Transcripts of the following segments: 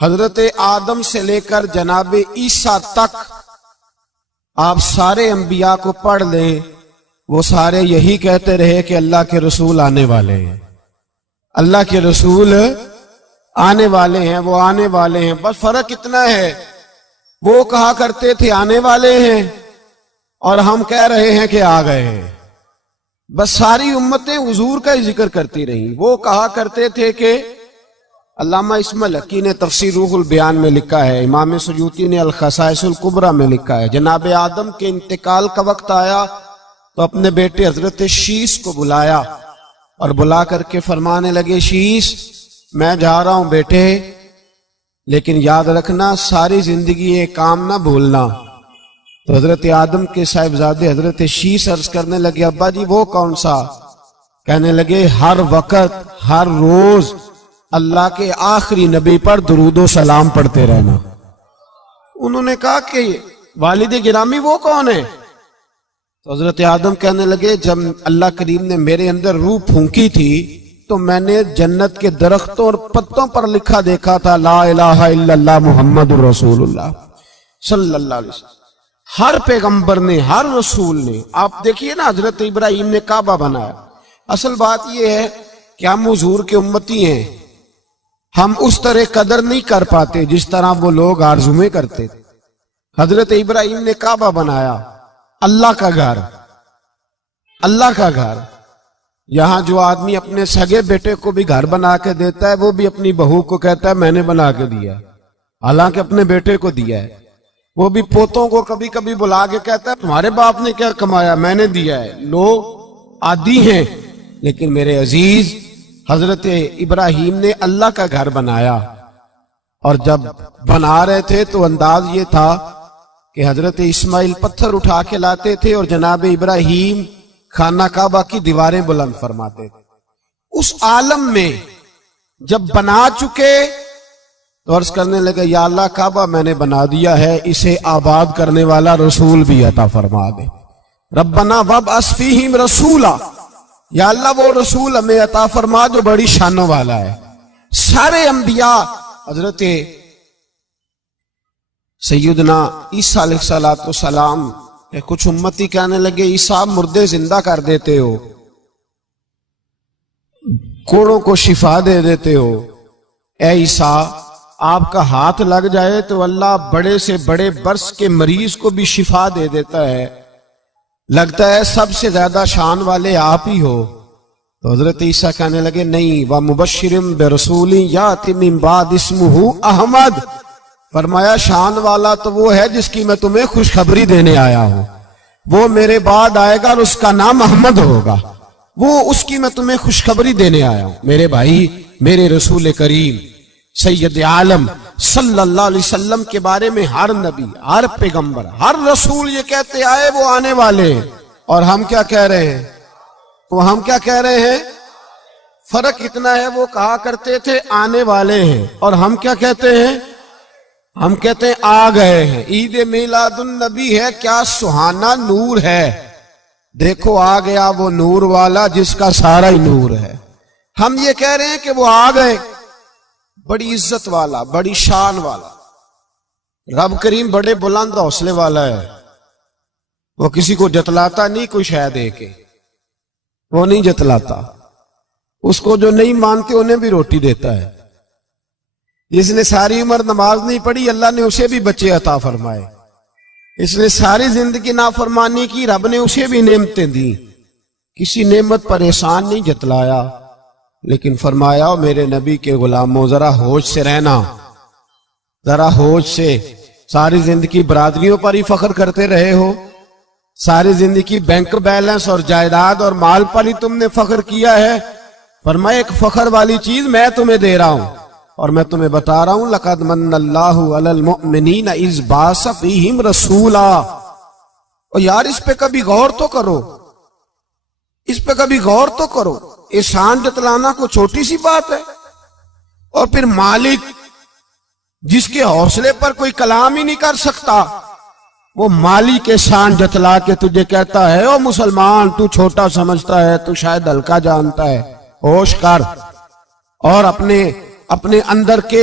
حضرت آدم سے لے کر جناب عیسیٰ تک آپ سارے انبیاء کو پڑھ لیں، وہ سارے یہی کہتے رہے کہ اللہ کے رسول آنے والے ہیں، اللہ کے رسول آنے والے ہیں، وہ آنے والے ہیں۔ بس فرق اتنا ہے، وہ کہا کرتے تھے آنے والے ہیں اور ہم کہہ رہے ہیں کہ آ گئے ہیں۔ بس ساری امتیں حضور کا ہی ذکر کرتی رہیں۔ وہ کہا کرتے تھے کہ علامہ اسماعیل حقی نے تفسیر روح البیان میں لکھا ہے، امام سیوطی نے الخصائص الکبریٰ میں لکھا ہے، جناب آدم کے انتقال کا وقت آیا تو اپنے بیٹے حضرت شیس کو بلایا اور بلا کر کے فرمانے لگے، شیس میں جا رہا ہوں بیٹے، لیکن یاد رکھنا ساری زندگی یہ کام نہ بھولنا۔ تو حضرت آدم کے صاحبزادے حضرت شیس عرض کرنے لگے، ابا جی وہ کون سا؟ کہنے لگے ہر وقت ہر روز اللہ کے آخری نبی پر درود و سلام پڑھتے رہنا۔ انہوں نے کہا کہ والد گرامی وہ کون ہے؟ تو حضرت آدم کہنے لگے جب اللہ کریم نے میرے اندر روح پھونکی تھی تو میں نے جنت کے درختوں اور پتوں پر لکھا دیکھا تھا لا الہ الا اللہ محمد رسول اللہ صلی اللہ علیہ وسلم۔ ہر پیغمبر نے، ہر رسول نے، آپ دیکھیے نا حضرت ابراہیم نے کعبہ بنایا۔ اصل بات یہ ہے کہ ہم حضور کے امتی ہیں، ہم اس طرح قدر نہیں کر پاتے جس طرح وہ لوگ آرزو میں کرتے تھے۔ حضرت ابراہیم نے کعبہ بنایا، اللہ کا گھر، اللہ کا گھر۔ یہاں جو آدمی اپنے سگے بیٹے کو بھی گھر بنا کے دیتا ہے وہ بھی اپنی بہو کو کہتا ہے میں نے بنا کے دیا، حالانکہ اپنے بیٹے کو دیا ہے۔ وہ بھی پوتوں کو کبھی کبھی بلا کے کہتا ہے تمہارے باپ نے کیا کمایا، میں نے دیا ہے۔ لوگ عادی ہیں، لیکن میرے عزیز حضرت ابراہیم نے اللہ کا گھر بنایا، اور جب بنا رہے تھے تو انداز یہ تھا کہ حضرت اسماعیل پتھر اٹھا کے لاتے تھے اور جناب ابراہیم خانہ کعبہ کی دیواریں بلند فرماتے تھے۔ اس عالم میں جب بنا چکے تو عرض کرنے لگے یا اللہ کعبہ میں نے بنا دیا ہے، اسے آباد کرنے والا رسول بھی عطا فرما دے۔ ربنا وابعث فیہم رسولا، یا اللہ وہ رسول ہمیں عطا فرما جو بڑی شانوں والا ہے۔ سارے انبیاء حضرت سیدنا عیسیٰ علیہ السلام کچھ امتی کہنے لگے عیسیٰ مردے زندہ کر دیتے ہو، کوڑوں کو شفا دے دیتے ہو، اے عیسیٰ آپ کا ہاتھ لگ جائے تو اللہ بڑے سے بڑے برس کے مریض کو بھی شفا دے دیتا ہے، لگتا ہے سب سے زیادہ شان والے آپ ہی ہو۔ تو حضرت عیسیٰ کہنے لگے نہیں، وَمُبَشِّرٍ بِرَسُولٍ يَأْتِي مِن بَعْدِهِ اسْمُهُ احمد، فرمایا شان والا تو وہ ہے جس کی میں تمہیں خوشخبری دینے آیا ہوں، وہ میرے بعد آئے گا اور اس کا نام احمد ہوگا، وہ اس کی میں تمہیں خوشخبری دینے آیا ہوں۔ میرے بھائی، میرے رسول کریم سید عالم صلی اللہ علیہ وسلم کے بارے میں ہر نبی، ہر پیغمبر، ہر رسول یہ کہتے آئے وہ آنے والے ہیں، اور ہم کیا کہہ رہے ہیں؟ وہ ہم کیا کہہ رہے ہیں؟ فرق اتنا ہے، وہ کہا کرتے تھے آنے والے ہیں، اور ہم کیا کہتے ہیں؟ ہم کہتے ہیں آ گئے ہیں۔ عید میلاد النبی ہے، کیا سہانا نور ہے، دیکھو آ گیا وہ نور والا جس کا سارا ہی نور ہے۔ ہم یہ کہہ رہے ہیں کہ وہ آ گئے، بڑی عزت والا، بڑی شان والا رب کریم، بڑے بلند حوصلے والا ہے، وہ کسی کو جتلاتا نہیں کوئی شے دے کے، وہ نہیں جتلاتا، اس کو جو نہیں مانتے انہیں بھی روٹی دیتا ہے۔ جس نے ساری عمر نماز نہیں پڑھی اللہ نے اسے بھی بچے عطا فرمائے، اس نے ساری زندگی نافرمانی کی رب نے اسے بھی نعمتیں دی، کسی نعمت پر احسان نہیں جتلایا، لیکن فرمایا میرے نبی کے غلاموں ذرا ہوش سے رہنا، ذرا ہوش سے۔ ساری زندگی برادریوں پر ہی فخر کرتے رہے ہو، ساری زندگی بینک بیلنس اور جائیداد اور مال پر ہی تم نے فخر کیا ہے، فرمایا ایک فخر والی چیز میں تمہیں دے رہا ہوں، اور میں تمہیں بتا رہا ہوں لَقَدْ مَنَّ اللَّهُ عَلَى الْمُؤْمِنِينَ إِذْ بَعَثَ فِيهِمْ رَسُولًا۔ اور یار اس پہ کبھی غور تو کرو، اس پہ کبھی غور تو کرو، احسان جتلانا کو چھوٹی سی بات ہے، اور پھر مالک جس کے حوصلے پر کوئی کلام ہی نہیں کر سکتا، وہ مالک احسان جتلا کے تجھے کہتا ہے او مسلمان تو چھوٹا سمجھتا ہے، تو شاید ہلکا جانتا ہے، ہوش کر، اور اپنے اندر کے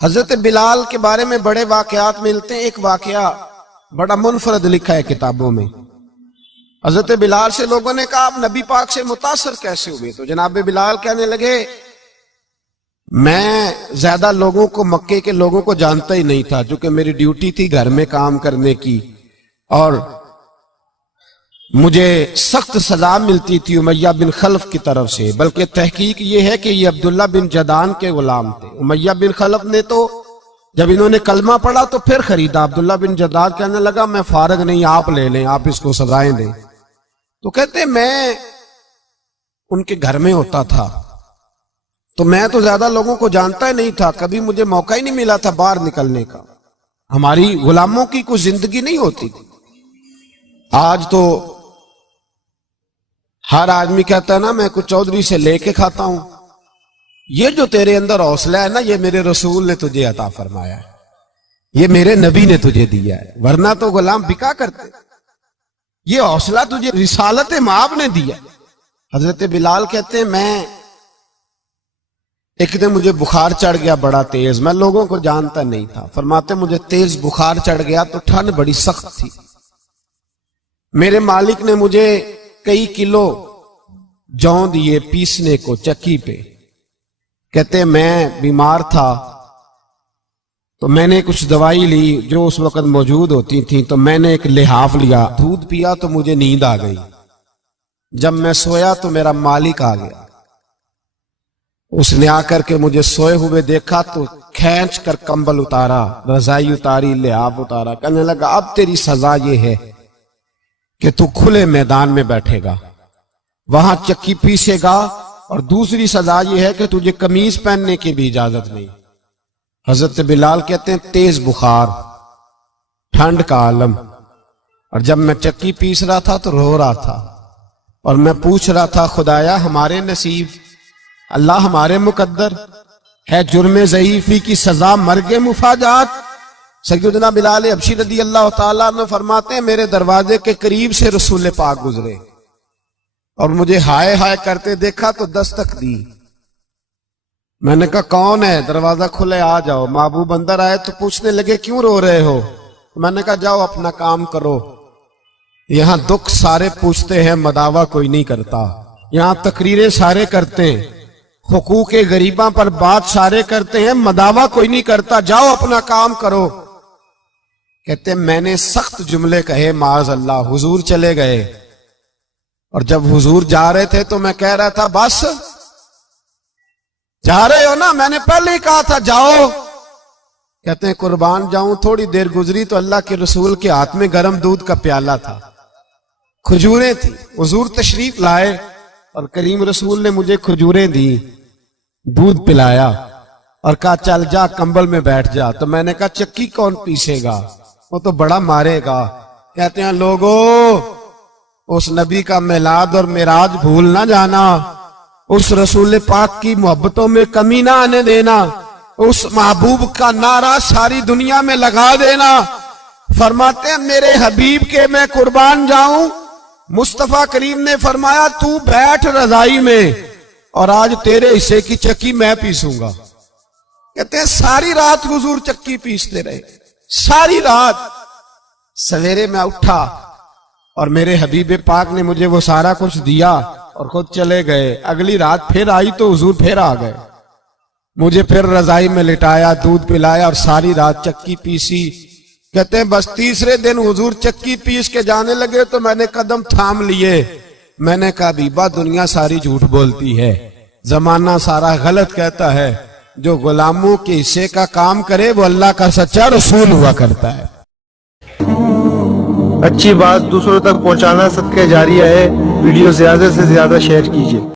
حضرت بلال کے بارے میں بڑے واقعات ملتے ہیں. ایک واقعہ بڑا منفرد لکھا ہے کتابوں میں. حضرت بلال سے لوگوں نے کہا آپ نبی پاک سے متاثر کیسے ہوئے؟ تو جناب بلال کہنے لگے میں زیادہ لوگوں کو، مکے کے لوگوں کو جانتا ہی نہیں تھا، چونکہ میری ڈیوٹی تھی گھر میں کام کرنے کی، اور مجھے سخت سزا ملتی تھی امیہ بن خلف کی طرف سے. بلکہ تحقیق یہ ہے کہ یہ عبداللہ بن جدان کے غلام تھے. امیہ بن خلف نے تو جب انہوں نے کلمہ پڑھا تو پھر خریدا. عبداللہ بن جدان کہنے لگا میں فارغ نہیں، آپ لے لیں، آپ اس کو سزائیں دیں. تو کہتے میں ان کے گھر میں ہوتا تھا تو میں تو زیادہ لوگوں کو جانتا ہی نہیں تھا، کبھی مجھے موقع ہی نہیں ملا تھا باہر نکلنے کا. ہماری غلاموں کی کوئی زندگی نہیں ہوتی تھی. آج تو ہر آدمی کہتا ہے نا میں کچھ چودھری سے لے کے کھاتا ہوں. یہ جو تیرے اندر حوصلہ ہے نا، یہ میرے رسول نے تجھے عطا فرمایا ہے، یہ میرے نبی نے تجھے دیا ہے، ورنہ تو غلام بکا کرتے. یہ حوصلہ تجھے رسالت مآب نے دیا. حضرت بلال کہتے ہیں میں ایک دن مجھے بخار چڑھ گیا بڑا تیز، میں لوگوں کو جانتا نہیں تھا. فرماتے مجھے تیز بخار چڑھ گیا تو ٹھنڈ بڑی سخت تھی. میرے مالک نے مجھے کئی کلو جو دیے پیسنے کو چکی پہ. کہتے میں بیمار تھا تو میں نے کچھ دوائی لی جو اس وقت موجود ہوتی تھی، تو میں نے ایک لحاف لیا، دودھ پیا تو مجھے نیند آ گئی. جب میں سویا تو میرا مالک آ گیا. اس نے آ کر کے مجھے سوئے ہوئے دیکھا تو کھینچ کر کمبل اتارا، رضائی اتاری، لحاف اتارا. کہنے لگا اب تیری سزا یہ ہے کہ تو کھلے میدان میں بیٹھے گا، وہاں چکی پیسے گا، اور دوسری سزا یہ ہے کہ تجھے قمیض پہننے کی بھی اجازت نہیں. حضرت بلال کہتے ہیں تیز بخار، ٹھنڈ کا عالم، اور جب میں چکی پیس رہا تھا تو رو رہا تھا، اور میں پوچھ رہا تھا خدایا ہمارے نصیب، اللہ ہمارے مقدر ہے جرم ضعیفی کی سزا مرگ مفاجات. سیدنا بلال حبشی رضی اللہ تعالیٰ عنہ فرماتے ہیں میرے دروازے کے قریب سے رسول پاک گزرے اور مجھے ہائے ہائے کرتے دیکھا تو دستک دی. میں نے کہا کون ہے؟ دروازہ کھلے آ جاؤ. محبوب اندر آئے تو پوچھنے لگے کیوں رو رہے ہو؟ میں نے کہا جاؤ اپنا کام کرو، یہاں دکھ سارے پوچھتے ہیں مداوا کوئی نہیں کرتا، یہاں تقریریں سارے کرتے ہیں، حقوق غریباں پر بات سارے کرتے ہیں، مداوا کوئی نہیں کرتا، جاؤ اپنا کام کرو. کہتے میں نے سخت جملے کہے معاذ اللہ. حضور چلے گئے اور جب حضور جا رہے تھے تو میں کہہ رہا تھا بس جا رہے ہو نا، میں نے پہلے ہی کہا تھا جاؤ. کہتے ہیں قربان جاؤں. تھوڑی دیر گزری تو اللہ کے رسول کے ہاتھ میں گرم دودھ کا پیالہ تھا، کھجوریں تھی. حضور تشریف لائے اور کریم رسول نے مجھے کھجوریں دی، دودھ پلایا اور کہا چل جا کمبل میں بیٹھ جا. تو میں نے کہا چکی کون پیسے گا؟ وہ تو بڑا مارے گا. کہتے ہیں لوگو اس نبی کا میلاد اور معراج بھول نہ جانا، اس رسول پاک کی محبتوں میں کمی نہ آنے دینا، اس محبوب کا نعرہ ساری دنیا میں لگا دینا. فرماتے ہیں میرے حبیب کے میں قربان جاؤں. مصطفیٰ کریم نے فرمایا تو بیٹھ رضائی میں اور آج تیرے حصے کی چکی میں پیسوں گا. کہتے ہیں ساری رات حضور چکی پیستے رہے، ساری رات. سویرے میں اٹھا اور میرے حبیب پاک نے مجھے وہ سارا کچھ دیا اور خود چلے گئے. اگلی رات پھر آئی تو حضور پھر آ گئے، مجھے پھر رضائی میں لٹایا، دودھ پلایا اور ساری رات چکی پیسی. کہتے ہیں بس تیسرے دن حضور چکی پیس کے جانے لگے تو میں نے قدم تھام لیے. میں نے کہا بیبا دنیا ساری جھوٹ بولتی ہے، زمانہ سارا غلط کہتا ہے، جو غلاموں کے حصے کا کام کرے وہ اللہ کا سچا رسول ہوا کرتا ہے. اچھی بات دوسروں تک پہنچانا صدقہ جاریہ ہے. ویڈیو زیادہ سے زیادہ شیئر کیجئے.